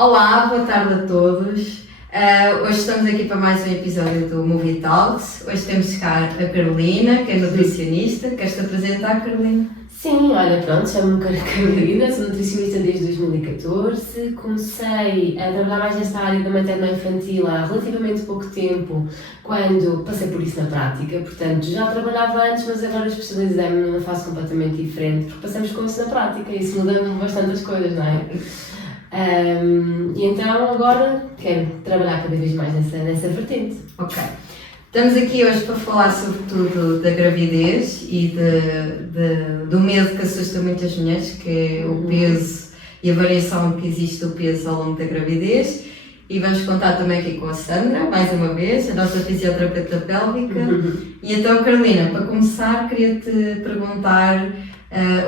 Olá, boa tarde a todos. Hoje estamos aqui para mais um episódio do Movie Talks. Hoje temos cá a Carolina, que é nutricionista. Queres-te apresentar, Carolina? Sim, olha, pronto, chamo-me Carolina, sou nutricionista desde 2014. Comecei a trabalhar mais nesta área da materno-infantil há relativamente pouco tempo, quando passei por isso na prática. Portanto, já trabalhava antes, mas agora especializei-me numa fase completamente diferente, porque passamos com isso na prática e isso muda bastante as coisas, não é? E então agora quero trabalhar cada vez mais nessa vertente. Ok. Estamos aqui hoje para falar sobretudo da gravidez e do medo que assusta muitas mulheres, que é o peso e a variação que existe do peso ao longo da gravidez. E vamos contar também aqui com a Sandra, mais uma vez, a nossa fisioterapeuta pélvica. E então, Carolina, para começar, queria-te perguntar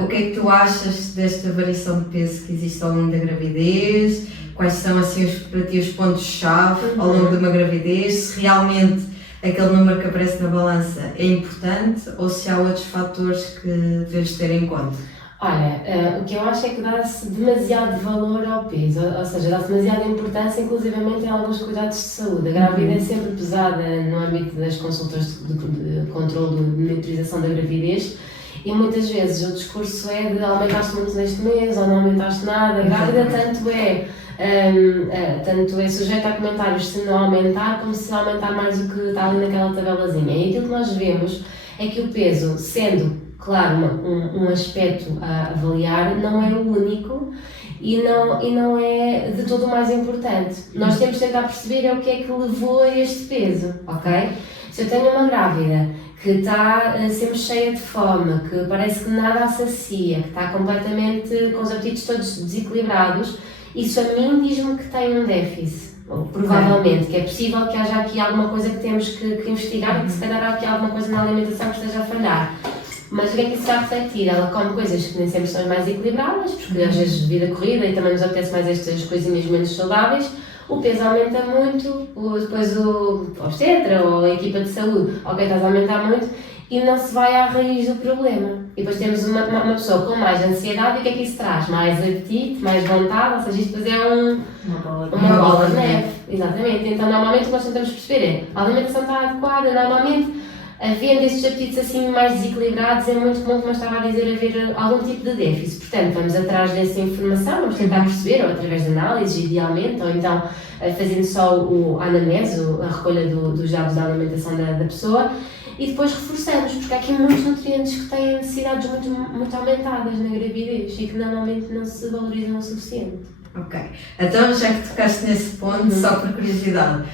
o que é que tu achas desta variação de peso que existe ao longo da gravidez? Quais são assim para ti os pontos-chave ao longo de uma gravidez? Se realmente aquele número que aparece na balança é importante ou se há outros fatores que devemos ter em conta? Olha, o que eu acho é que dá-se demasiado valor ao peso, ou seja, dá-se demasiada importância, inclusivamente em alguns cuidados de saúde. A gravidez é sempre pesada no âmbito das consultas de controle de monitorização da gravidez e muitas vezes o discurso é de aumentaste muito neste mês ou não aumentaste nada. A grávida tanto é sujeita a comentários se não aumentar como se aumentar mais do que está ali naquela tabelazinha. E aquilo que nós vemos é que o peso, sendo, claro, um aspecto a avaliar, não é o único e não é de todo o mais importante. Nós temos de tentar perceber o que é que levou a este peso, ok? Se eu tenho uma grávida que está sempre cheia de fome, que parece que nada a sacia, que está completamente com os apetites todos desequilibrados, isso a mim diz-me que tem um déficit, ou provavelmente, que é possível que haja aqui alguma coisa que temos que investigar e que se calhar há aqui alguma coisa na alimentação que esteja a falhar. Mas o que é que isso está a refletir? Ela come coisas que nem sempre são mais equilibradas, porque às vezes devido à corrida e também nos apetece mais estas coisinhas menos saudáveis, o peso aumenta muito, depois o obstetra ou a equipa de saúde, ok, estás a aumentar muito, e não se vai à raiz do problema. E depois temos uma pessoa com mais ansiedade e o que é que isso traz? Mais apetite, mais vontade, ou seja, isto depois é uma bola de neve. Exatamente. Então normalmente o que nós tentamos perceber é a alimentação está adequada, normalmente havendo estes apetites assim mais desequilibrados é muito comum, como eu estava a dizer, haver algum tipo de déficit. Portanto, vamos atrás dessa informação, vamos tentar perceber, ou através de análises, idealmente, ou então fazendo só a anamnese, a recolha dos dados da alimentação da pessoa, e depois reforçamos, porque há aqui muitos nutrientes que têm necessidades muito aumentadas na gravidez e que normalmente não se valorizam o suficiente. Ok. Então, já que tocaste nesse ponto, só por curiosidade,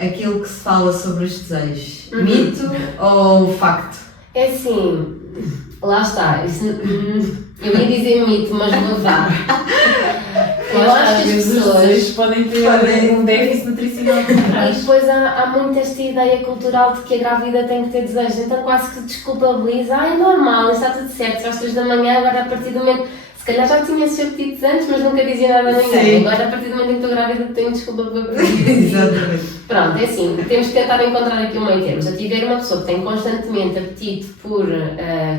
aquilo que se fala sobre os desejos, mito ou facto? É assim, lá está, eu ia dizer mito, mas vou dar. Eu acho que as pessoas podem ter um déficit nutricional por trás. E depois há muito esta ideia cultural de que a grávida tem que ter desejos, então quase que desculpabiliza, é normal, está tudo certo, às 3 da manhã, agora a partir do momento, se calhar já tinha esses apetites antes, mas nunca dizia nada a ninguém, agora a partir do momento em que estou grávida tenho desculpa para Exatamente. Pronto, é assim, temos que tentar encontrar aqui um meio termo. Se eu tiver uma pessoa que tem constantemente apetite por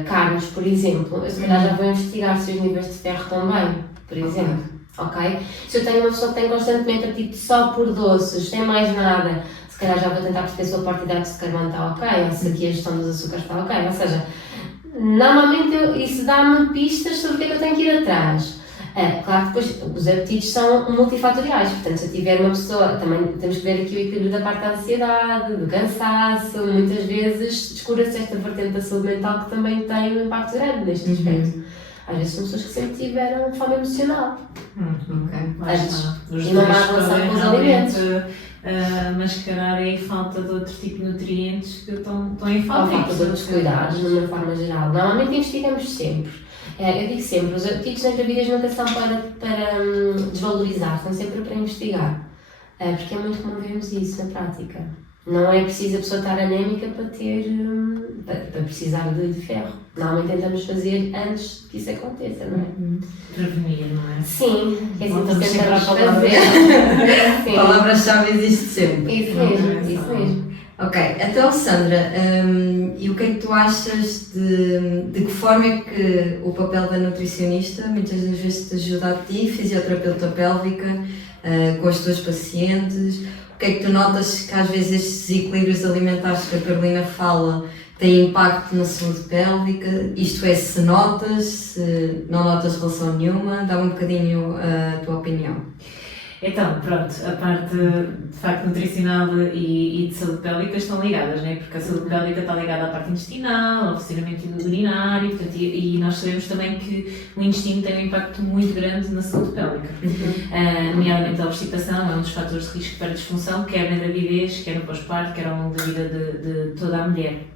carnes, por exemplo, eu se calhar já vou investigar se os níveis de ferro estão bem, por exemplo. Ok? Se eu tenho uma pessoa que tem constantemente apetite só por doces, sem mais nada, se calhar já vou tentar perceber se a parte de hidratos de carbono está ok, ou se aqui a gestão dos açúcares está ok. Ou seja, normalmente isso dá-me pistas sobre o que é que eu tenho que ir atrás. Claro que depois os apetites são multifatoriais, portanto se eu tiver uma pessoa, também temos que ver aqui o equilíbrio da parte da ansiedade, do cansaço, muitas vezes descura-se esta vertente da saúde mental que também tem um impacto grande neste aspecto. Às vezes são pessoas que sempre tiveram fome emocional. Os e não há dois relação podem com os alimentos. mascarar a falta de outro tipo de nutrientes que estão em falta. Ou falta de outros cuidados, de uma forma geral. Normalmente investigamos sempre. Eu digo sempre, os apetites na gravidez nunca são para desvalorizar, são sempre para investigar. Porque é muito comum vermos isso na prática. Não é preciso a pessoa estar anémica para precisar de ferro. Normalmente tentamos fazer antes que isso aconteça, não é? Prevenir, não é? Sim, é assim que Voltamos sempre à tentamos palavra. fazer. A palavra-chave existe sempre. Isso mesmo, isso mesmo. Ok, então Sandra, e o que é que tu achas de que forma é que o papel da nutricionista muitas das vezes te ajuda a ti, fisioterapeuta pélvica, com as tuas pacientes? O que é que tu notas que às vezes estes desequilíbrios alimentares que a Carolina fala têm impacto na saúde pélvica? Isto é, se notas, se não notas relação nenhuma, dá um bocadinho a tua opinião. Então, pronto, a parte de facto nutricional e de saúde pélvica estão ligadas, né? Porque a saúde pélvica está ligada à parte intestinal, ao funcionamento urinário, portanto, e nós sabemos também que o intestino tem um impacto muito grande na saúde pélvica. Nomeadamente a obstipação é um dos fatores de risco para disfunção, quer na gravidez, quer no pós-parto, quer ao longo da vida de toda a mulher.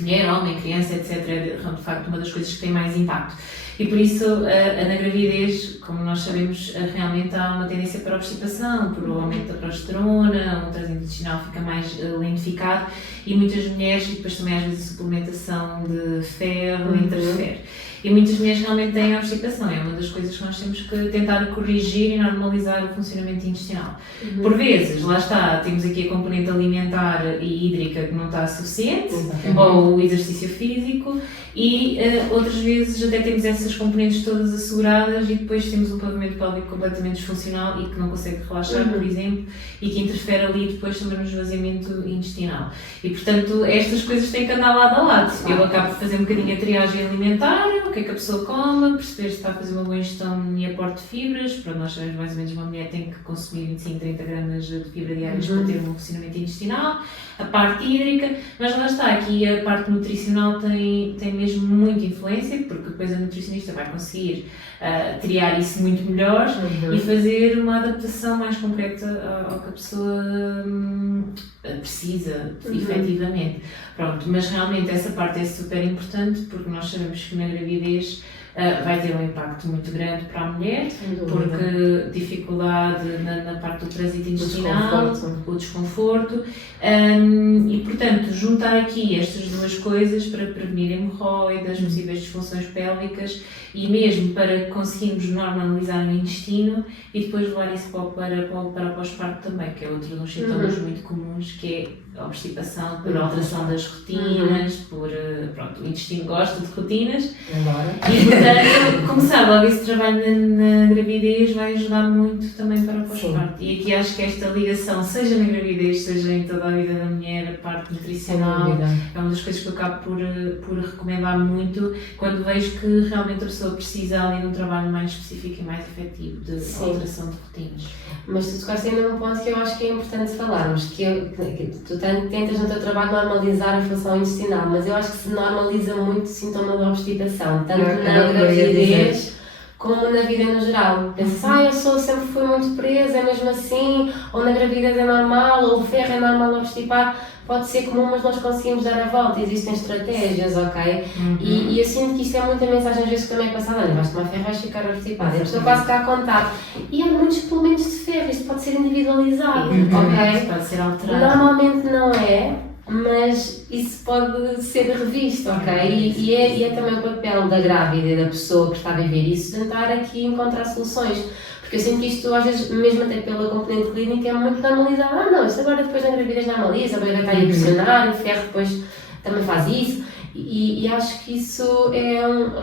Mulher, homem, criança, etc. É de facto uma das coisas que tem mais impacto. E por isso, na gravidez, como nós sabemos, realmente há uma tendência para a obstipação, por o aumento da progesterona, o trato intestinal fica mais lentificado e muitas mulheres, e depois também às vezes a suplementação de ferro interfere. E muitas mulheres realmente têm a obstipação, é uma das coisas que nós temos que tentar corrigir e normalizar o funcionamento intestinal. Por vezes, lá está, temos aqui a componente alimentar e hídrica que não está suficiente, ou o exercício físico, e outras vezes até temos essas componentes todas asseguradas e depois temos um pavimento pélvico completamente disfuncional e que não consegue relaxar, por exemplo, e que interfere ali depois também no esvaziamento intestinal. E portanto, estas coisas têm que andar lado a lado. Eu acabo por fazer um bocadinho a triagem alimentar, o que é que a pessoa come, perceber se está a fazer uma boa ingestão e aporte de fibras. Para nós sabemos mais ou menos uma mulher tem que consumir 25, 30 gramas de fibra diárias para ter um funcionamento intestinal. A parte hídrica, mas lá está, aqui a parte nutricional tem mesmo muita influência, porque depois a nutricionista vai conseguir triar isso muito melhor e fazer uma adaptação mais concreta ao que a pessoa precisa, efetivamente. Pronto, mas realmente essa parte é super importante, porque nós sabemos que na gravidez vai ter um impacto muito grande para a mulher, porque dificuldade na parte do trânsito intestinal, o desconforto, e portanto juntar aqui estas duas coisas para prevenir hemorroidas, possíveis disfunções pélvicas e mesmo para conseguirmos normalizar o intestino e depois levar isso para o pós-parto também, que é outro dos sintomas muito comuns, que é a obstipação por alteração das rotinas, pronto, o intestino gosta de rotinas. E portanto, começar logo esse trabalho na gravidez vai ajudar muito também para o pós-parto. E aqui acho que esta ligação, seja na gravidez, seja em toda a vida da mulher, a parte nutricional, é uma das coisas que eu acabo por recomendar muito quando vejo que realmente a pessoa precisa ali de um trabalho mais específico e mais efetivo de alteração de rotinas. Mas tu tocaste ainda num ponto que eu acho que é importante falarmos, que tu tentas no teu trabalho normalizar a função intestinal, mas eu acho que se normaliza muito o sintoma da obstipação, tanto na gravidez como na vida no geral. Pensas, eu sempre fui muito presa, é mesmo assim, ou na gravidez é normal, ou o ferro é normal obstipar. Pode ser comum, mas nós conseguimos dar a volta, existem estratégias, ok? E eu sinto que isto é muita mensagem às vezes que também é passada, olha, vais tomar ferro, vais ficar obstipada, a pessoa quase está a contar. E há muitos suplementos de ferro, isto pode ser individualizado, ok? Pode ser alterado. Normalmente não é, mas isso pode ser revisto, ok? E é também o papel da grávida e da pessoa que está a viver isso, tentar aqui encontrar soluções. Porque eu sinto que isto, às vezes, mesmo até pela componente clínica, é muito normalizado. Não, isto agora depois na gravidez normaliza, a barriga está aí a pressionar, o ferro depois também faz isso. E acho que isso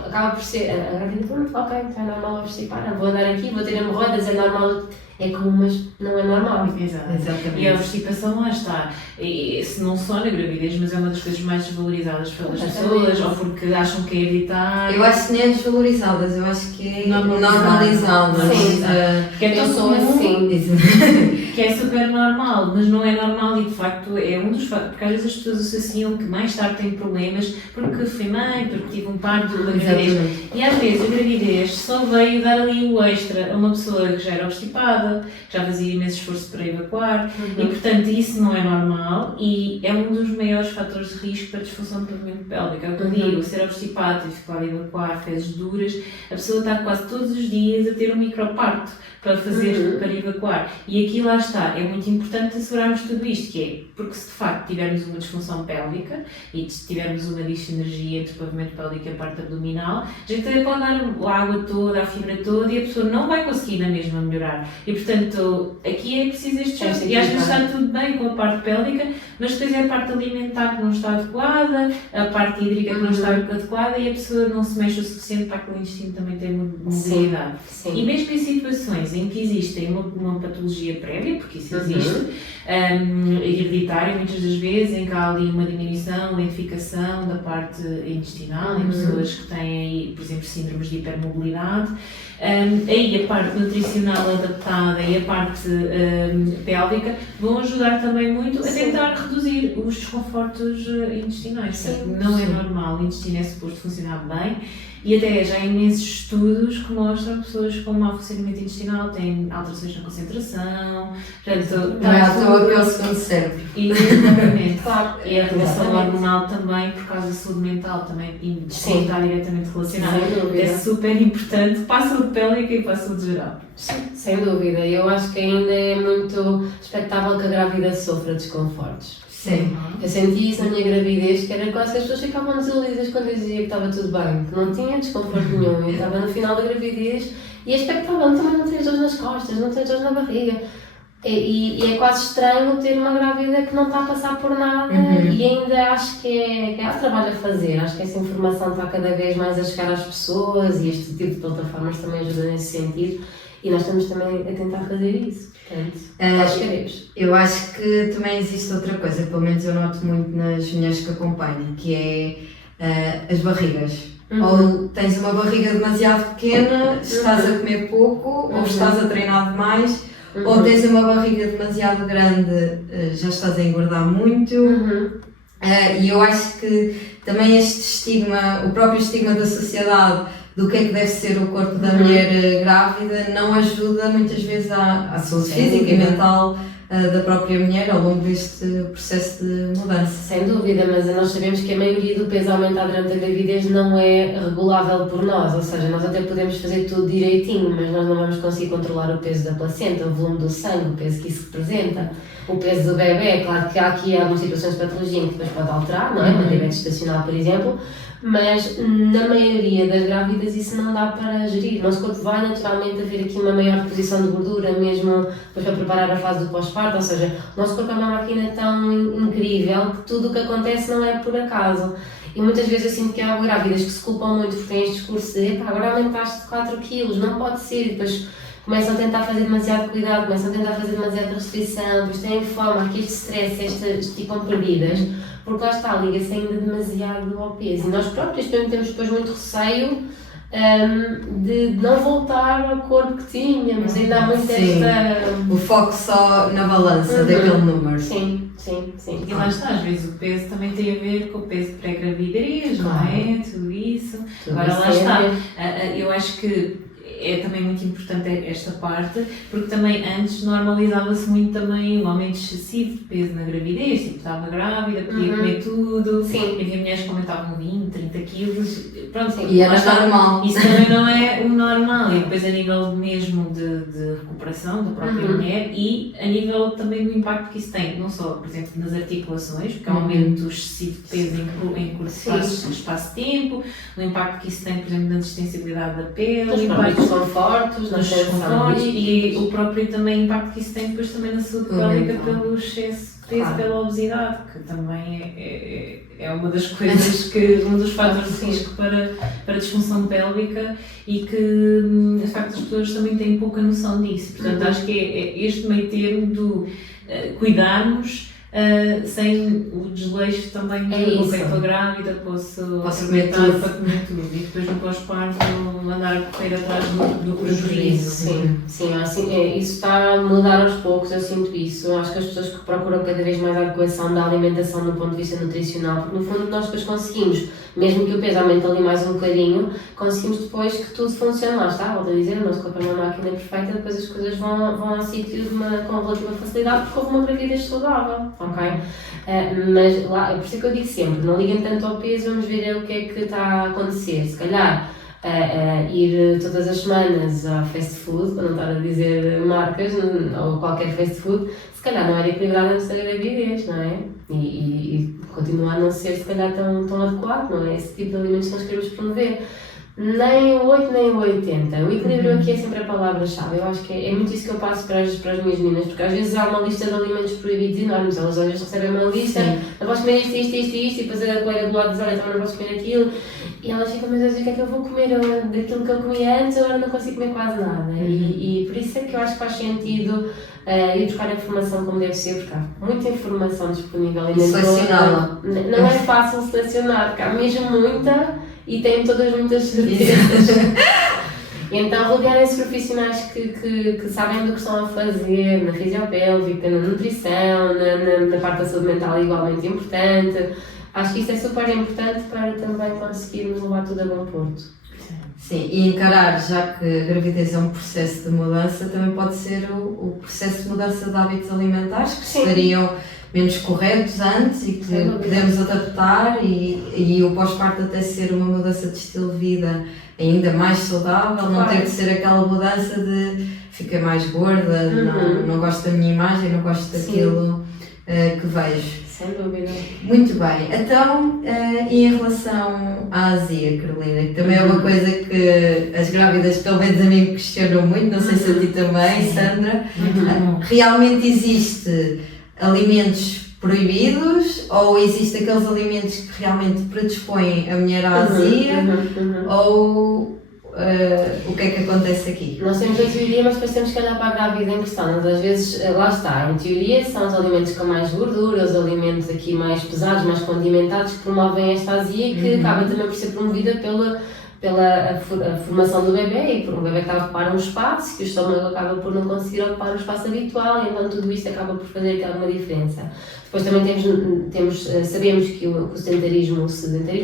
acaba por ser, a gravidez, ok, está normal obstipar, vou andar aqui, vou ter hemorroidas, é normal, é comum, mas não é normal. Exatamente. E a obstipação lá está. E, se não só na gravidez, mas é uma das coisas mais desvalorizadas pelas pessoas, ou porque acham que é hereditário. Eu acho que nem é desvalorizadas, eu acho que é normalizadas. Sim, porque é tão comum, assim. que é super normal, mas não é normal e de facto é um dos fatores, porque às vezes as pessoas associam que mais tarde têm problemas porque fui mãe, porque tive um parto da gravidez. E às vezes a gravidez só veio dar ali o extra a uma pessoa que já era obstipada, já fazia imenso esforço para evacuar e portanto isso não é normal e é um dos maiores fatores de risco para a disfunção do pavimento pélvico. É o que eu digo, ser obstipado, dificuldade de evacuar, fezes duras, a pessoa está quase todos os dias a ter um microparto para fazer, para evacuar. E aqui lá está, é muito importante assegurarmos tudo isto, que é, porque se de facto tivermos uma disfunção pélvica e se tivermos uma dissinergia entre o pavimento pélvico e a parte abdominal, a gente pode dar a água toda, a fibra toda e a pessoa não vai conseguir na mesma melhorar. E portanto, aqui é preciso este gesto. E às vezes está tudo bem com a parte pélvica, mas depois é a parte alimentar que não está adequada, a parte hídrica que não está adequada e a pessoa não se mexe o suficiente para que o intestino também tenha mobilidade. Sim. E mesmo em situações em que existe uma patologia prévia, porque isso existe, hereditária muitas das vezes, em que há ali uma diminuição, lentificação da parte intestinal, em pessoas que têm, por exemplo, síndromes de hipermobilidade, aí a parte nutricional adaptada e a parte pélvica vão ajudar também muito a tentar reduzir os desconfortos intestinais. Portanto, não é normal, o intestino é suposto funcionar bem e até já há imensos estudos que mostram que pessoas com mau funcionamento intestinal têm alterações na concentração, portanto, Não é à toa que é o segundo cérebro. Exatamente. Claro. E a regulação hormonal também, por causa da saúde mental, também está diretamente relacionada. Sem dúvida. É super importante para a saúde pélvica e para a saúde geral. Sem dúvida, eu acho que ainda é muito expectável que a grávida sofra desconfortos. Sim. Eu senti isso na minha gravidez, que era quase que as pessoas ficavam desiludidas quando eu dizia que estava tudo bem, que não tinha desconforto nenhum. Eu estava no final da gravidez e expectável, também não tens dores nas costas, não tens dores na barriga. E é quase estranho ter uma grávida que não está a passar por nada e ainda acho que há trabalho a fazer. Acho que essa informação está cada vez mais a chegar às pessoas e este tipo de plataformas também ajuda nesse sentido. E nós estamos também a tentar fazer isso, portanto, nós queremos. Eu acho que também existe outra coisa, que pelo menos eu noto muito nas mulheres que acompanho, que é as barrigas. Ou tens uma barriga demasiado pequena, estás a comer pouco, ou estás a treinar demais, ou tens uma barriga demasiado grande, já estás a engordar muito. E eu acho que também este estigma, o próprio estigma da sociedade, do que é que deve ser o corpo da mulher grávida, não ajuda muitas vezes à saúde física e mental da própria mulher ao longo deste processo de mudança. Sem dúvida, mas nós sabemos que a maioria do peso a aumentar durante a gravidez não é regulável por nós, ou seja, nós até podemos fazer tudo direitinho, mas nós não vamos conseguir controlar o peso da placenta, o volume do sangue, o peso que isso representa, o peso do bebê. Claro que há aqui algumas situações de patologia que depois pode alterar, não é? Uma diabetes estacional, por exemplo, mas na maioria das grávidas isso não dá para gerir. O nosso corpo vai naturalmente haver aqui uma maior deposição de gordura, mesmo depois para preparar a fase do pós-parto, ou seja, o nosso corpo é uma máquina tão incrível que tudo o que acontece não é por acaso. E muitas vezes eu sinto que há grávidas que se culpam muito porque têm este discurso de agora aumentaste 4 quilos, não pode ser, e depois começam a tentar fazer demasiado cuidado, começam a tentar fazer demasiada restrição, depois têm fome, há aqui este stress, ficam perdidas, porque lá está, liga-se ainda demasiado ao peso. E nós próprios também temos depois muito receio de não voltar ao corpo que tínhamos, ainda há muito esta... O foco só na balança daquele número. Sim. E lá está, às vezes o peso também tem a ver com o peso pré-gravidez, não é? Tudo isso. Agora lá está, eu acho que é também muito importante esta parte, porque também antes normalizava-se muito também o aumento excessivo de peso na gravidez, tipo, estava grávida, podia comer tudo, havia mulheres que aumentavam 20, 30 quilos, pronto, e era normal. Isso também não é o normal, e depois a nível mesmo de recuperação da própria mulher e a nível também do impacto que isso tem, não só, por exemplo, nas articulações, porque há um aumento excessivo de peso em curto espaço de tempo, o impacto que isso tem, por exemplo, na distensibilidade da pele, o impacto desconfortos, nos desconfortos e o próprio também impacto que isso tem depois também na saúde pélvica pelo excesso de peso, pela obesidade, que também é uma das coisas um dos fatores de risco para a disfunção pélvica e que de facto as pessoas também têm pouca noção disso. Portanto, acho que é este meio termo do cuidarmos sem o desleixo também de estou grávida, posso comer tudo. para comer tudo e depois no pós-parto andar a correr atrás do prejuízo. Sim, assim, isso está a mudar aos poucos, eu sinto isso. Acho que as pessoas que procuram cada vez mais a adequação da alimentação do ponto de vista nutricional, porque no fundo nós depois conseguimos, mesmo que o peso aumente ali mais um bocadinho, conseguimos depois que tudo funcione. Lá está, volto a dizer, o nosso corpo é uma máquina perfeita, depois as coisas vão ao sítio com relativa facilidade porque houve uma gravidez saudável. Ok? Mas lá, é por isso que eu digo sempre, não liguem tanto ao peso, vamos ver o que é que está a acontecer. Se calhar ir todas as semanas a fast food, para não estar a dizer marcas, ou qualquer fast food, se calhar não era equilibrado antes da gravidez, não é? E continua a não ser se calhar tão adequado, não é? Esse tipo de alimentos que nós queremos promover. Nem o 8 nem o 80. O equilíbrio aqui é sempre a palavra-chave. Eu acho que é muito isso que eu passo para as minhas meninas, porque às vezes há uma lista de alimentos proibidos enormes. Elas às vezes recebem uma lista, não posso comer isto, e depois a colega do lado diz, olha, então não posso comer aquilo. E elas ficam, mas o que é que eu vou comer daquilo que eu comia antes, agora não consigo comer quase nada. E por isso é que eu acho que faz sentido ir buscar a informação como deve ser, porque há muita informação disponível. E selecioná-la. Não é fácil selecionar, porque há mesmo muita e têm todas muitas certezas. Então, rodearem-se profissionais que sabem do que estão a fazer, na fisiopélvica, na nutrição, na parte da saúde mental é igualmente importante. Acho que isso é super importante para também conseguirmos levar tudo a bom porto. Sim, e encarar, já que a gravidez é um processo de mudança, também pode ser o processo de mudança de hábitos alimentares que estariam menos corretos antes e que podemos adaptar e o pós-parto até ser uma mudança de estilo de vida ainda mais saudável, não ter de ser aquela mudança de ficar mais gorda, não gosto da minha imagem, não gosto daquilo que vejo. Sem dúvida. Muito bem, então e em relação à azia, Carolina, que também é uma coisa que as grávidas pelo menos a mim me questionam muito, não sei se a ti também, Sandra, realmente existe alimentos proibidos ou existem aqueles alimentos que realmente predispõem a mulher à azia ou o que é que acontece aqui? Nós temos a teoria, mas depois temos que olhar para a grávida em questão. Mas às vezes, lá está, em teoria são os alimentos com mais gordura, os alimentos aqui mais pesados, mais condimentados que promovem esta azia e que acaba também por ser promovida pela formação do bebê e por um bebê que está a ocupar um espaço que o estômago acaba por não conseguir ocupar o espaço habitual e então tudo isto acaba por fazer aqui alguma diferença. Depois também sabemos que o sedentarismo, as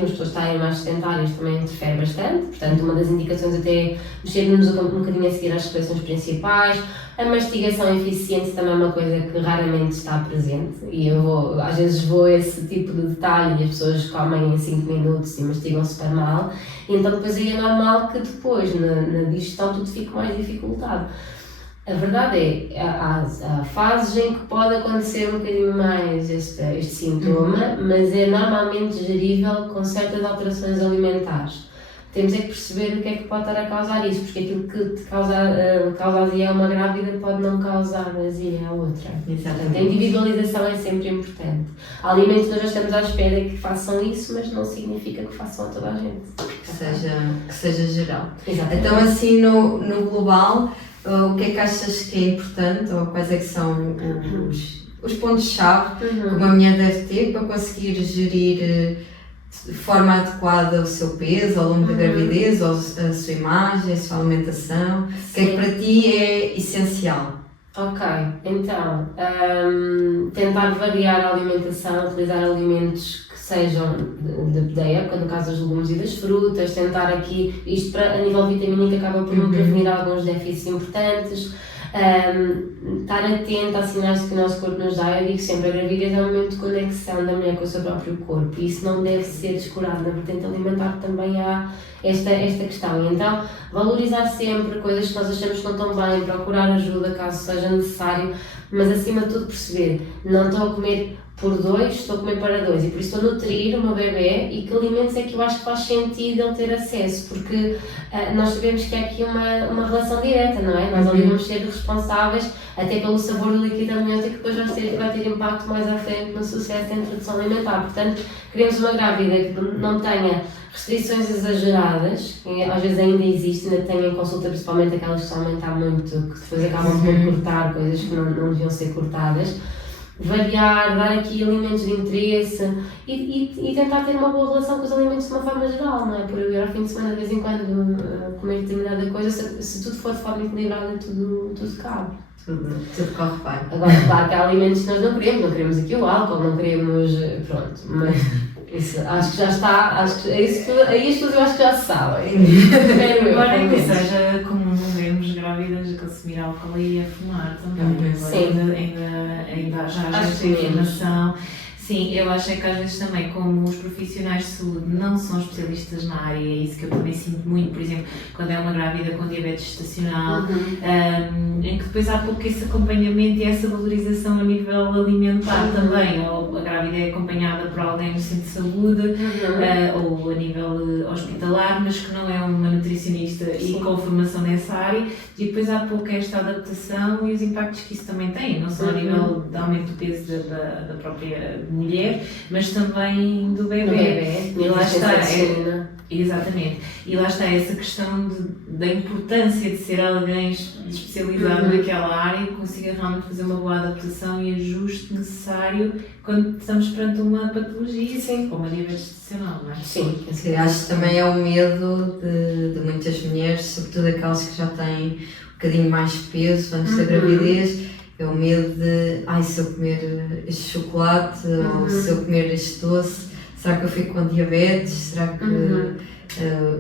pessoas estarem mais sedentárias também interfere bastante, portanto uma das indicações até é mexermos um bocadinho a seguir às refeições principais. A mastigação eficiente também é uma coisa que raramente está presente e eu às vezes vou a esse tipo de detalhe e as pessoas comem em 5 minutos e mastigam super mal e então depois aí é normal que depois na digestão tudo fique mais dificultado. A verdade é, há fases em que pode acontecer um bocadinho mais este sintoma, mas é normalmente gerível com certas alterações alimentares. Temos é que perceber o que é que pode estar a causar isso, porque aquilo que te causa azia a uma grávida pode não causar azia a outra. Exatamente. A individualização é sempre importante. Há alimentos que nós já estamos à espera que façam isso, mas não significa que façam a toda a gente. Que seja geral. Exatamente. Então assim no global, o que é que achas que é importante ou quais é que são os pontos-chave que uma mulher deve ter para conseguir gerir de forma adequada o seu peso ao longo da gravidez, ou a sua imagem, a sua alimentação? O que é que para ti é essencial? Ok, então, tentar variar a alimentação, utilizar alimentos que sejam da época, no caso dos legumes e das frutas, tentar aqui, isto a nível vitamínico acaba por não prevenir alguns déficits importantes, estar atenta a sinais que o nosso corpo nos dá. Eu digo sempre, a gravidez é um momento de conexão da mulher com o seu próprio corpo e isso não deve ser descurado. Na vertente alimentar também há esta questão. Então, valorizar sempre coisas que nós achamos que não estão bem, procurar ajuda caso seja necessário, mas acima de tudo perceber, não estou a comer por 2, estou a comer para 2 e por isso estou a nutrir o meu bebê e que alimentos é que eu acho que faz sentido ele ter acesso, porque nós sabemos que é aqui uma relação direta, não é? Nós ali vamos ser responsáveis até pelo sabor do líquido amniótico que depois vai ter impacto mais à frente no sucesso da introdução alimentar. Portanto, queremos uma grávida que não tenha restrições exageradas, que às vezes ainda existe, ainda tem em consulta principalmente aquelas que estão a aumentar muito, que depois acabam por cortar coisas que não deviam ser cortadas. Variar, dar aqui alimentos de interesse e tentar ter uma boa relação com os alimentos de uma forma geral, não é? Por eu ir ao fim de semana de vez em quando comer determinada coisa, se tudo for de forma equilibrada, tudo cabe. Tudo corre bem. Agora, claro que há alimentos que nós não queremos aqui o álcool, não queremos, pronto, mas isso, acho que já está, acho que isso, aí as pessoas eu acho que já se sabem. Agora ainda seja comum vermos grávidas a consumir álcool e a fumar também. Sim. Ainda já acho esta informação. Sim, eu acho é que às vezes também, como os profissionais de saúde não são especialistas na área, é isso que eu também sinto muito, por exemplo, quando é uma grávida com diabetes gestacional, em que depois há pouco esse acompanhamento e essa valorização a nível alimentar também, ou a grávida é acompanhada por alguém no centro de saúde, ou a nível hospitalar, mas que não é uma nutricionista e com formação nessa área, e depois há pouco esta adaptação e os impactos que isso também tem, não só a nível de aumento do peso da própria mulher, mas também do bebê. E lá está, exatamente. E lá está essa questão da importância de ser alguém especializado naquela área e que consiga realmente fazer uma boa adaptação e ajuste necessário quando estamos perante uma patologia, como a diabetes gestacional, não é? Sim, acho que também é o medo de muitas mulheres, sobretudo aquelas que já têm um bocadinho mais peso antes da gravidez. É o medo de, se eu comer este chocolate ou se eu comer este doce, será que eu fico com diabetes? Será que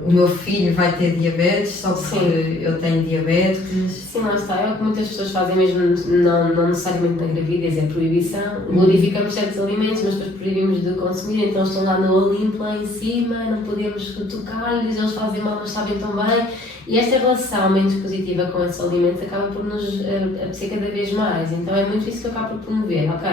o meu filho vai ter diabetes só porque eu tenho diabetes? Sim, lá está. É o que muitas pessoas fazem mesmo, não necessariamente na gravidez, é proibição. Glorificamos certos alimentos, mas depois proibimos de consumir, então estão lá no Olimpo, lá em cima, não podemos tocar-lhes, eles fazem mal, mas sabem tão bem. E esta relação menos positiva com esses alimentos acaba por nos apetecer cada vez mais. Então é muito isso que eu acabo por promover, ok?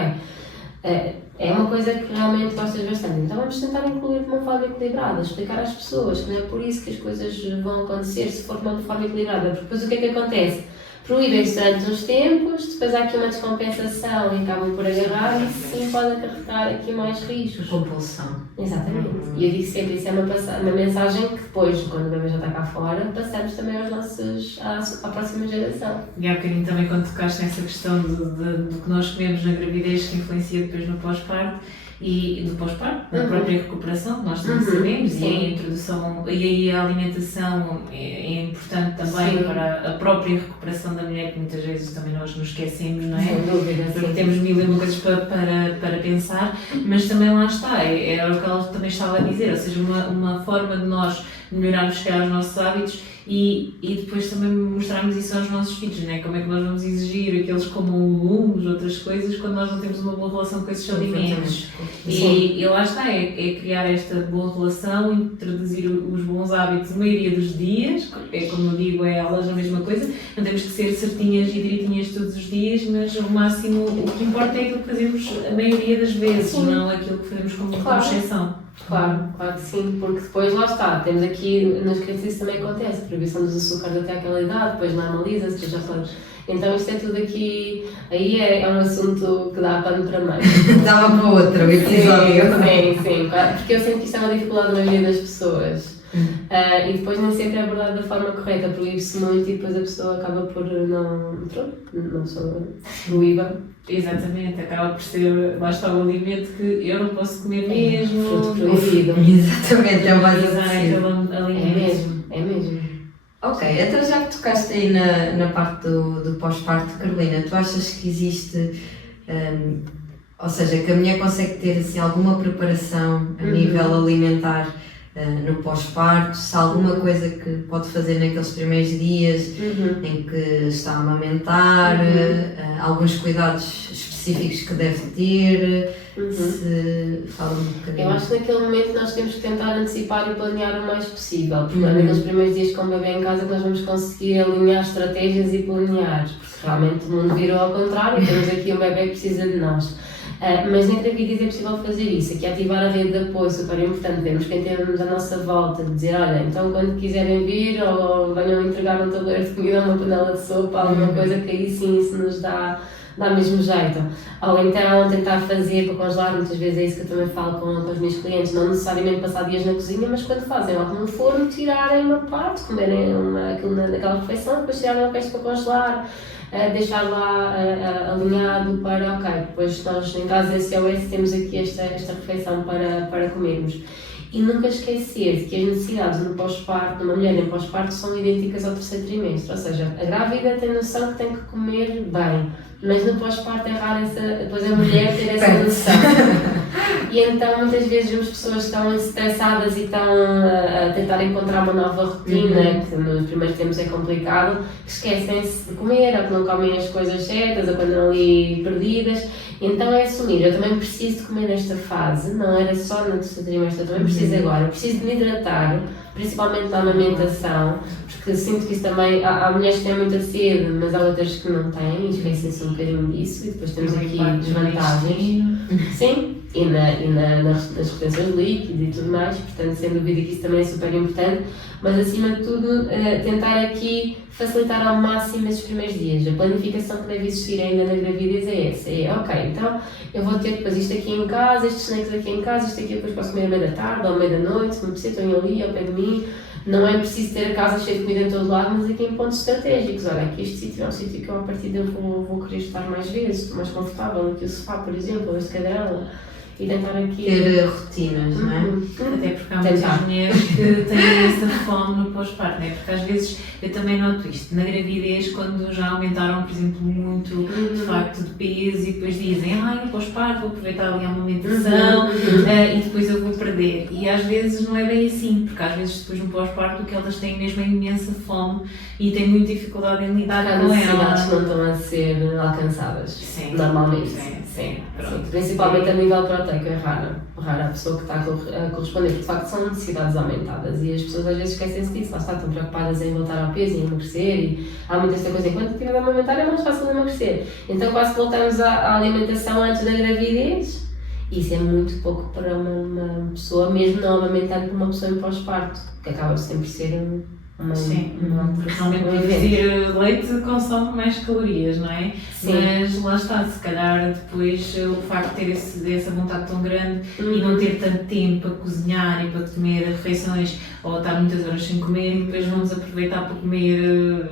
É uma coisa que realmente gostas bastante, então vamos tentar incluir de uma forma equilibrada, explicar às pessoas que não é por isso que as coisas vão acontecer se for de uma forma equilibrada, porque depois o que é que acontece? Proíbem-se durante uns tempos, depois há aqui uma descompensação e acabam por agarrar e sim pode acarretar aqui mais riscos. Compulsão. Exatamente. E eu digo sempre, isso é uma mensagem que depois, quando o bebê já está cá fora, passamos também à próxima geração. E há bocadinho também quando tocaste nessa questão do que nós comemos na gravidez que influencia depois no pós-parto, e do pós-parto, na própria recuperação, nós também sabemos, e a introdução, e aí a alimentação é importante também para a própria recuperação da mulher, que muitas vezes também nós nos esquecemos, não é? Sem dúvida, porque temos mil e uma coisas para pensar, mas também lá está, era o que ela também estava a dizer, ou seja, uma forma de nós melhorarmos os nossos hábitos e depois também mostrarmos isso aos nossos filhos, não é? Como é que nós vamos exigir que eles comam legumes, outras coisas, quando nós não temos uma boa relação com esses alimentos. E lá está, é criar esta boa relação, introduzir os bons hábitos a maioria dos dias, é como eu digo, é elas a mesma coisa, não temos que ser certinhas e direitinhas todos os dias, mas o máximo, o que importa é aquilo que fazemos a maioria das vezes, não aquilo que fazemos como exceção. Claro que sim, porque depois lá está, temos aqui, nas crianças isso também acontece, proibição dos açúcares até aquela idade, depois normaliza-se, já sabes. Então isto é tudo aqui, aí é um assunto que dá pano para mais. Dava para outro episódio. Sim, claro, porque eu sinto que isto é uma dificuldade na vida das pessoas. E depois nem sempre é abordado da forma correta, proíbe-se muito e depois a pessoa acaba por não só proíba. Exatamente, acaba por ser, lá está o alimento que eu não posso comer mesmo. Fruto proibido. Exatamente, é o mais alimento. É mesmo. Ok, então já que tocaste aí na parte do pós-parto, Carolina, tu achas que existe, ou seja, que a mulher consegue ter assim, alguma preparação a nível alimentar no pós-parto, se há alguma coisa que pode fazer naqueles primeiros dias em que está a amamentar, alguns cuidados específicos que deve ter, se fala um bocadinho. Eu acho que naquele momento nós temos que tentar antecipar e planear o mais possível, porque é naqueles primeiros dias com o bebê em casa que nós vamos conseguir alinhar estratégias e planear, porque realmente o mundo virou ao contrário e temos aqui um bebê que precisa de nós. Mas na gravidez é possível fazer isso, aqui ativar a rede de apoio, super importante, temos quem temos à nossa volta, dizer, olha, então quando quiserem vir ou venham entregar um tabuleiro de comida, uma panela de sopa, alguma coisa que aí sim isso nos dá mesmo jeito. Ou então tentar fazer para congelar, muitas vezes é isso que eu também falo com os meus clientes, não necessariamente passar dias na cozinha, mas quando fazem algo no forno, tirarem uma parte, comerem aquilo naquela refeição, depois tirarem o resto para congelar. Deixar lá alinhado para, ok, depois nós em casa SOS temos aqui esta refeição para comermos. E nunca esquecer de que as necessidades no pós-parto, numa mulher em pós-parto, são idênticas ao terceiro trimestre, ou seja, a grávida tem noção que tem que comer bem, mas no pós-parto é raro depois a mulher ter essa noção. E então muitas vezes vemos pessoas que estão estressadas e estão a tentar encontrar uma nova rotina, que nos primeiros tempos é complicado, que esquecem-se de comer, ou que não comem as coisas certas, ou que andam ali perdidas. Então é assumir, eu também preciso de comer nesta fase, não era só no terceiro trimestre, eu também preciso agora, eu preciso de me hidratar, principalmente na amamentação, porque sinto que isso também, há mulheres que têm muita sede, mas há outras que não têm, e esquecem-se um bocadinho disso, e depois temos aqui desvantagens. Sim, nas retenções líquidas e tudo mais, portanto, sem dúvida que isso também é super importante, mas acima de tudo, tentar aqui facilitar ao máximo esses primeiros dias. A planificação que deve existir ainda na gravidez é essa, ok, então eu vou ter depois isto aqui em casa, estes snacks aqui em casa, isto aqui depois posso comer à meia da tarde ou à meia da noite, se me preciso, estão ali ao pé de mim. Não é preciso ter a casa cheia de comida em todo lado, mas aqui em pontos estratégicos. Olha, aqui este sítio é um sítio que eu a partir dele vou querer estar mais vezes, estou mais confortável, aqui o sofá, por exemplo, ou este cadela. E tentar aqui... Ter rotinas, não é? Até porque há muitas mulheres que têm essa fome no pós-parto, não é? Porque às vezes eu também noto isto, na gravidez, quando já aumentaram, por exemplo, muito de facto de peso e depois dizem, no pós-parto vou aproveitar ali a amamentação e depois eu vou perder. E às vezes não é bem assim, porque às vezes depois no pós-parto o que elas têm mesmo é imensa fome e têm muita dificuldade em lidar com ela. As necessidades não estão a ser alcançadas, sim, normalmente. Sim. Principalmente a nível proteico, é rara a pessoa que está a corresponder, porque de facto são necessidades aumentadas e as pessoas às vezes esquecem-se disso, lá estão preocupadas em voltar ao peso, em emagrecer e há muita esta coisa, enquanto estiver a amamentar é mais fácil de emagrecer. Então quase voltamos à alimentação antes da gravidez. Isso é muito pouco para uma pessoa, mesmo não amamentando por uma pessoa em pós-parto, que acaba sempre por ser realmente produzir leite consome mais calorias, não é? Sim. Mas lá está, se calhar depois o facto de ter essa vontade tão grande e não ter tanto tempo para cozinhar e para comer refeições ou estar muitas horas sem comer e depois vamos aproveitar para comer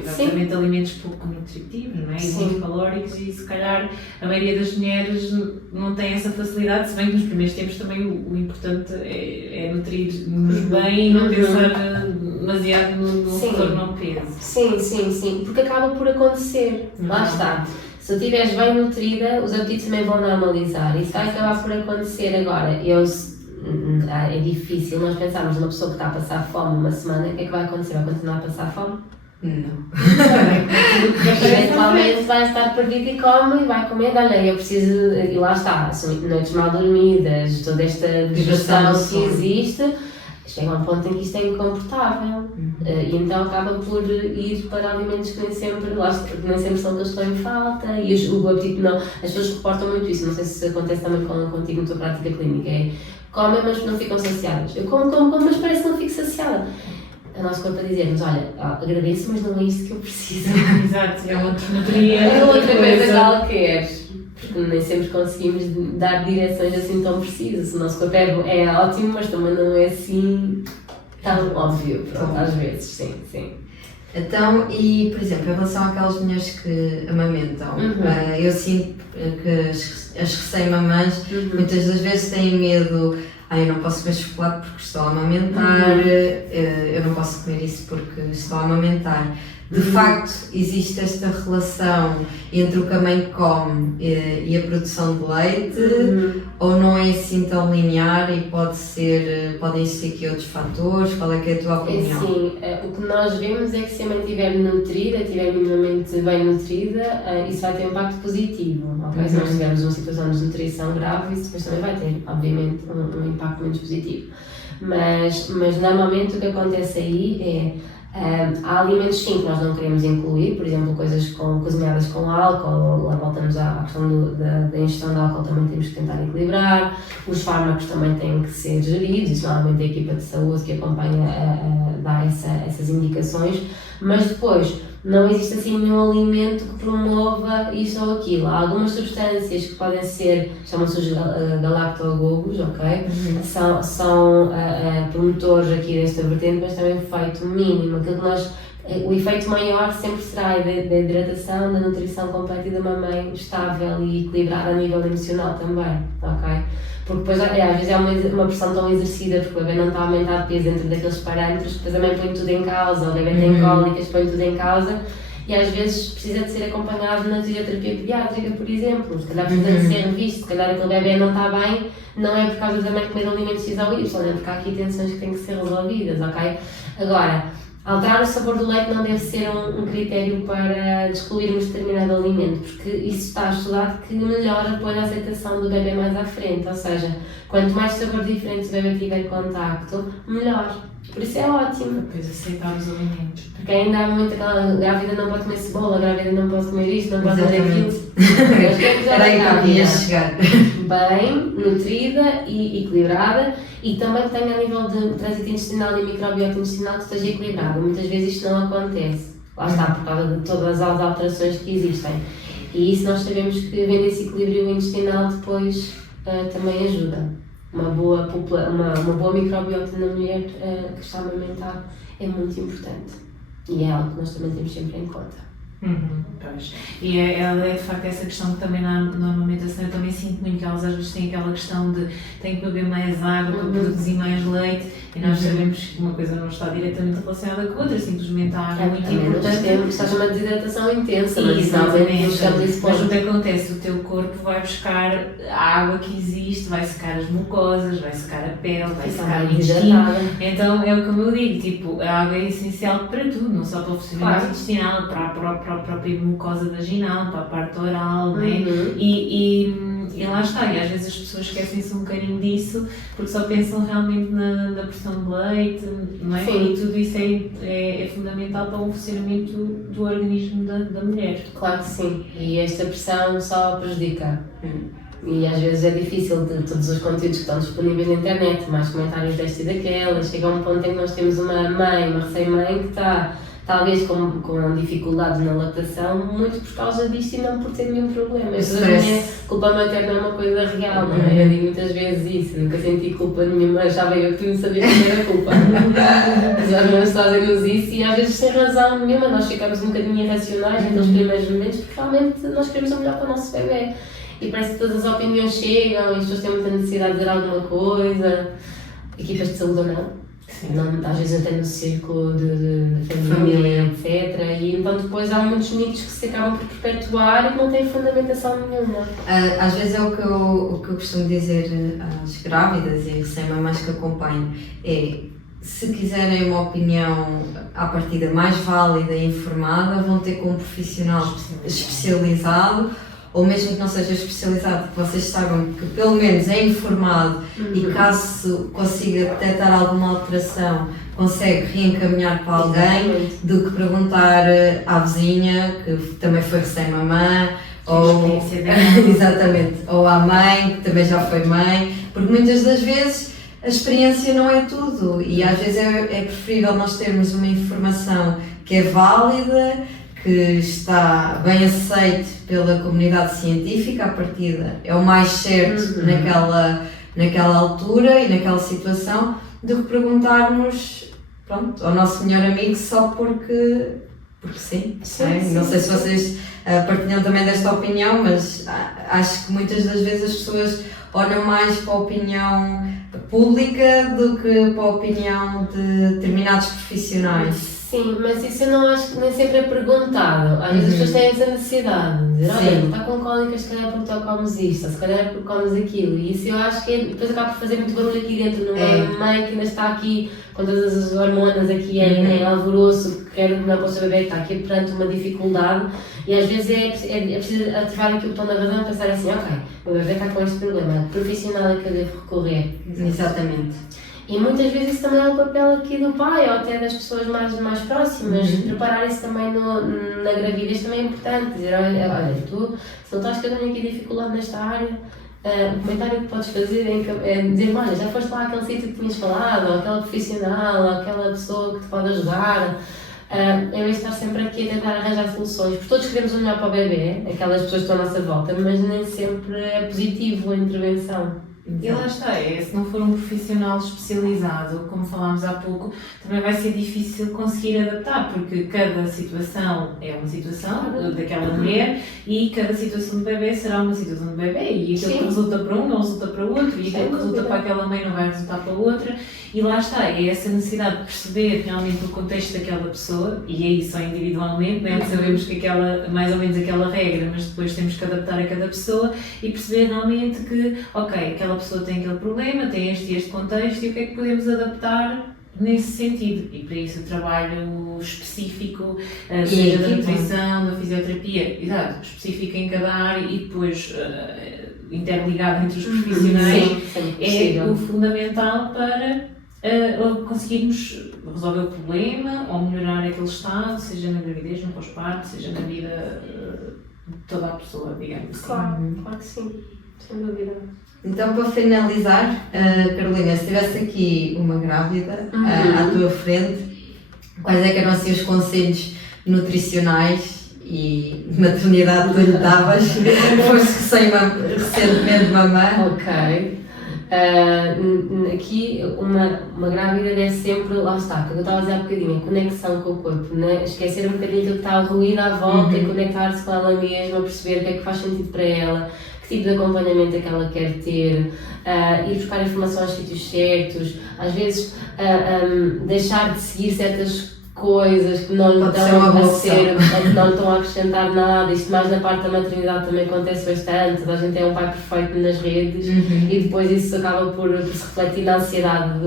exatamente alimentos pouco nutritivos, não é? E muito calóricos e se calhar a maioria das mulheres não tem essa facilidade, se bem que nos primeiros tempos também o importante é nutrir-nos bem e não pensar demasiado no retorno ao peso. Sim, porque acaba por acontecer, lá está. Se tu estiveres bem nutrida, os apetites também vão normalizar, isso vai acabar por acontecer agora. É difícil nós pensarmos numa pessoa que está a passar fome uma semana, o que é que vai acontecer? Vai continuar a passar fome? Não. Eventualmente vai estar perdido e come e vai comer, olha, eu preciso, e lá está, noites mal dormidas, toda esta desgastão que existe, chega a um ponto em que isto é incomportável e então acaba por ir para alimentos que nem sempre são que eles estão em falta e o apetite não, as pessoas reportam muito isso, não sei se acontece também contigo na tua prática clínica, comem mas não ficam saciadas, eu como, mas parece que não fico saciada. O nosso corpo a dizer-nos, olha, agradeço, mas não é isto que eu preciso. Exato, é outra nutriente. É outra coisa qualquer. Porque nem sempre conseguimos dar direções assim tão precisas. O nosso corpo é ótimo, mas também não é assim tão óbvio, pronto, às vezes, sim. Então, e por exemplo, em relação àquelas mulheres que amamentam, eu sinto que as recém-mamãs muitas das vezes têm medo. Eu não posso comer chocolate porque estou a amamentar, eu não posso comer isso porque estou a amamentar. De facto, existe esta relação entre o que a mãe come e a produção de leite, ou não é assim tão linear e podem existir aqui outros fatores? Qual é que é a tua opinião? Sim, o que nós vemos é que se a mãe estiver nutrida, estiver minimamente bem nutrida, isso vai ter um impacto positivo, ok? Se nós tivermos uma situação de desnutrição grave, isso depois também vai ter, obviamente, um impacto menos positivo. Mas normalmente o que acontece aí há alimentos sim que nós não queremos incluir, por exemplo, coisas cozinhadas com álcool, lá voltamos à questão da ingestão de álcool, também temos que tentar equilibrar, os fármacos também têm que ser geridos, isso normalmente a equipa de saúde que acompanha dá essas indicações, mas depois não existe assim nenhum alimento que promova isto ou aquilo. Há algumas substâncias que podem ser, chamam-se os galactogogos, ok? São promotores aqui desta vertente, mas também o efeito mínimo. O efeito maior sempre será da hidratação, da nutrição completa e de uma mãe estável e equilibrada a nível emocional também, ok? Porque depois às vezes é uma pressão tão exercida porque o bebê não está a aumentar de peso dentro daqueles parâmetros que depois a mãe põe tudo em causa, o bebê tem cólicas, põe tudo em causa e às vezes precisa de ser acompanhado na fisioterapia pediátrica, por exemplo. Se calhar precisa de ser revisto, se calhar aquele bebê não está bem, não é por causa da mãe comer alimentos X ou Y, é porque há aqui tensões que têm que ser resolvidas, ok? Agora, alterar o sabor do leite não deve ser um critério para excluirmos determinado alimento, porque isso está estudado que melhora depois a aceitação do bebê mais à frente, ou seja, quanto mais sabor diferente o bebê tiver contacto, melhor. Por isso é ótimo. Depois aceitar os alimentos. Porque ainda há muito aquela grávida não pode comer cebola, a grávida não pode comer isto, não pode comer Exatamente. aquilo. Nós queremos Era aí que eu grávida ia chegar. bem, nutrida e equilibrada e também que tenha a nível de trânsito intestinal e microbiota intestinal que esteja equilibrado. Muitas vezes isto não acontece. Lá está, por causa de todas as alterações que existem. E isso nós sabemos que vendo esse equilíbrio intestinal depois também ajuda. Uma boa microbiota na mulher que está a amamentar é muito importante. E é algo que nós também temos sempre em conta. Pois. E é de facto essa questão que também na amamentação eu também sinto muito que elas às vezes têm aquela questão de têm que beber mais água para produzir mais leite e nós sabemos que uma coisa não está diretamente relacionada com a outra, simplesmente a água é muito importante. Está chamada de desidratação intensa, Exatamente. Mas o que acontece? O teu corpo vai buscar a água que existe, vai secar as mucosas, vai secar a pele, vai secar o intestino. Então é como eu digo, tipo, a água é essencial para tudo, não só para o funcionamento intestinal, para a própria mucosa vaginal, para a parte oral, né? E lá está, e às vezes as pessoas esquecem-se um bocadinho disso porque só pensam realmente na pressão de leite, não é? Sim. E tudo isso é fundamental para o funcionamento do organismo da mulher. Claro que sim, e esta pressão só prejudica. E às vezes é difícil de todos os conteúdos que estão disponíveis na internet, mais comentários desta e daquela, chega a um ponto em que nós temos uma recém-mãe que está talvez com dificuldades na lactação, muito por causa disto e não por ter nenhum problema. A culpa materna é uma coisa real, não é? Eu digo muitas vezes isso, nunca senti culpa nenhuma, achava eu que não sabia que era culpa. Mas as mães fazem-nos isso e às vezes sem razão nenhuma, nós ficamos um bocadinho irracionais naqueles primeiros momentos porque realmente nós queremos o melhor para o nosso bebê. E parece que todas as opiniões chegam e as pessoas têm muita necessidade de dizer alguma coisa, equipas de saúde ou não. Não, às vezes até no círculo de família, etc. E então depois há muitos mitos que se acabam por perpetuar e que não têm fundamentação nenhuma. Às vezes é o que eu costumo dizer às grávidas e recém-mamães que acompanho, é se quiserem uma opinião à partida mais válida e informada, vão ter com um profissional especializado, ou mesmo que não seja especializado, que vocês saibam que pelo menos é informado e caso consiga detectar alguma alteração, consegue reencaminhar para alguém, do que perguntar à vizinha, que também foi recém-mamã, ou, exatamente, ou à mãe, que também já foi mãe, porque muitas das vezes a experiência não é tudo e às vezes é preferível nós termos uma informação que é válida, que está bem aceite pela comunidade científica, à partida é o mais certo naquela altura e naquela situação, do que perguntarmos ao nosso melhor amigo só porque sim. Não sei se vocês partilham também desta opinião, mas acho que muitas das vezes as pessoas olham mais para a opinião pública do que para a opinião de determinados profissionais. Sim, mas isso eu não acho que nem sempre é perguntado. Às vezes as pessoas têm essa necessidade de dizer, olha, está com cólicas, se calhar é porque tu comes isto, ou se calhar é porque comes aquilo. E isso eu acho que depois acaba por fazer muito barulho aqui dentro, numa mãe que ainda está aqui com todas as hormonas aqui em alvoroço, que quer comer para o seu bebê, que está aqui perante uma dificuldade. E às vezes é preciso ativar aqui o botão da razão e pensar assim, ok, o bebê está com este problema, que profissional é que eu devo recorrer? Exatamente. E muitas vezes isso também é o papel aqui do pai ou até das pessoas mais próximas. Preparar isso também na gravidez também é importante. Dizer, olha, tu, se não estás tendo aqui dificuldade nesta área, o comentário que podes fazer é dizer, olha, já foste lá àquele sítio que tinhas falado, ou aquela profissional, ou aquela pessoa que te pode ajudar. Eu estar sempre aqui a tentar arranjar soluções, porque todos queremos o melhor para o bebê, aquelas pessoas que estão à nossa volta, mas nem sempre é positivo a intervenção. E lá está, se não for um profissional especializado, como falámos há pouco, também vai ser difícil conseguir adaptar, porque cada situação é uma situação daquela mulher e cada situação de bebê será uma situação de bebê, e aquilo que resulta para um não resulta para o outro, e aquilo que resulta para aquela mãe não vai resultar para a outra, e lá está, é essa necessidade de perceber realmente o contexto daquela pessoa, e aí só individualmente, né? Sabemos que mais ou menos aquela regra, mas depois temos que adaptar a cada pessoa e perceber realmente que, ok, aquela pessoa tem aquele problema, tem este e este contexto, e o que é que podemos adaptar nesse sentido. E para isso o trabalho específico, seja da nutrição, da fisioterapia, exato, específico em cada área e depois interligado entre os profissionais, é o fundamental para conseguirmos resolver o problema ou melhorar aquele estado, seja na gravidez, no pós-parto, seja na vida de toda a pessoa, digamos assim. Claro que sim, sem dúvida. Então, para finalizar, Carolina, se tivesse aqui uma grávida à tua frente, quais é que eram assim os conselhos nutricionais e de maternidade que tu lhe davas, foste recentemente mamã? Ok. Aqui uma grávida deve sempre, lá está, que eu estava a dizer há bocadinho, a conexão com o corpo, né? Esquecer um bocadinho aquilo que está ruído à volta e conectar-se com ela mesma, perceber o que é que faz sentido para ela, que tipo de acompanhamento é que ela quer ter, ir buscar informação aos sítios certos, às vezes deixar de seguir certas coisas que não lhe não estão a acrescentar nada. Isto mais na parte da maternidade também acontece bastante, toda a gente é um pai perfeito nas redes e depois isso acaba por se refletir na ansiedade de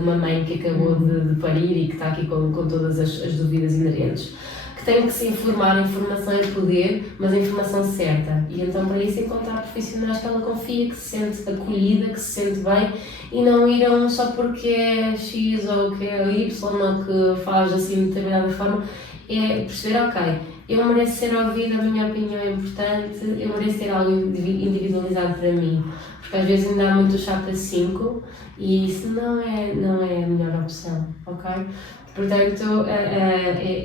uma mãe que acabou de parir e que está aqui com todas as dúvidas inerentes. Que tem que se informar, a informação é poder, mas a informação certa. E então para isso encontrar profissionais que ela confia, que se sente acolhida, que se sente bem e não ir a um só porque é X ou que é Y ou que faz assim de determinada forma. É perceber, ok, eu mereço ser ouvida, a minha opinião é importante, eu mereço ter algo individualizado para mim. Porque às vezes ainda há muito chapa 5 e isso não é a melhor opção, ok? Portanto,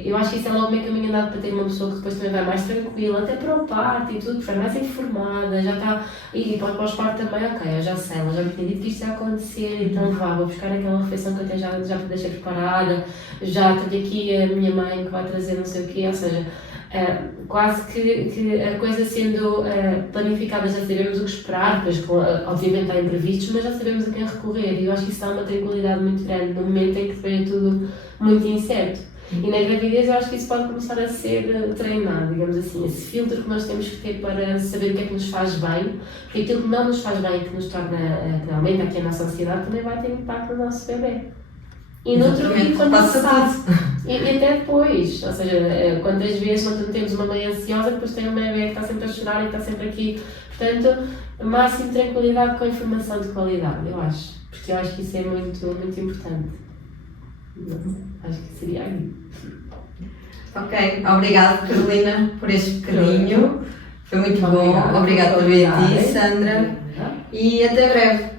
eu acho que isso é logo meio caminho andado para ter uma pessoa que depois também vai mais tranquila, até para o parto e tudo, porque vai mais informada, já está, e para o pós-parto também, ok, eu já sei, ela já me tinha dito que isto ia acontecer, então vou buscar aquela refeição que eu até já deixei preparada, já tenho aqui a minha mãe que vai trazer não sei o quê, ou seja, quase que a coisa sendo planificada, já sabemos o que esperar, depois obviamente há imprevistos, mas já sabemos a quem recorrer, e eu acho que isso dá uma tranquilidade muito grande no momento em que depois é tudo muito incerto. E na gravidez eu acho que isso pode começar a ser treinado, digamos assim, esse filtro que nós temos que ter para saber o que é que nos faz bem, porque aquilo que não nos faz bem, que nos torna, que aumenta aqui a nossa ansiedade, também vai ter impacto no nosso bebê. E no outro dia, quando se sabe, e até depois, ou seja, quantas vezes não temos uma mãe ansiosa, depois tem um bebê que está sempre a chorar e está sempre aqui, portanto, máximo tranquilidade com informação de qualidade, eu acho, porque eu acho que isso é muito, muito importante. Acho que seria aí. Ok, obrigada Carolina por este bocadinho, foi muito bom, obrigada por vir aqui, Sandra, e até breve.